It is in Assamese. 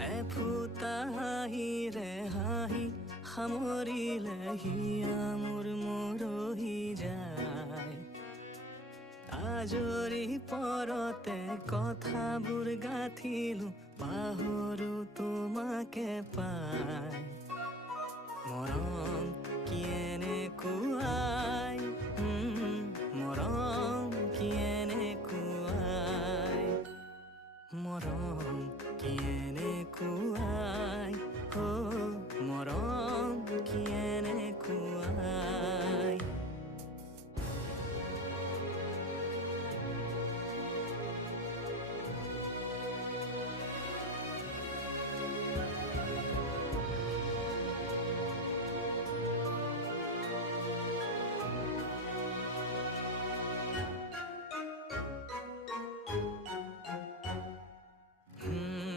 এফুটা হাঁহিৰে হাঁহি সামৰিলে হিয়া মোৰ মৰহি যায়। আজৰি পৰতে কথাবোৰ গাঁঠিলো, পাহৰো তোমাকে পাই। মৰম কি এনেকুৱা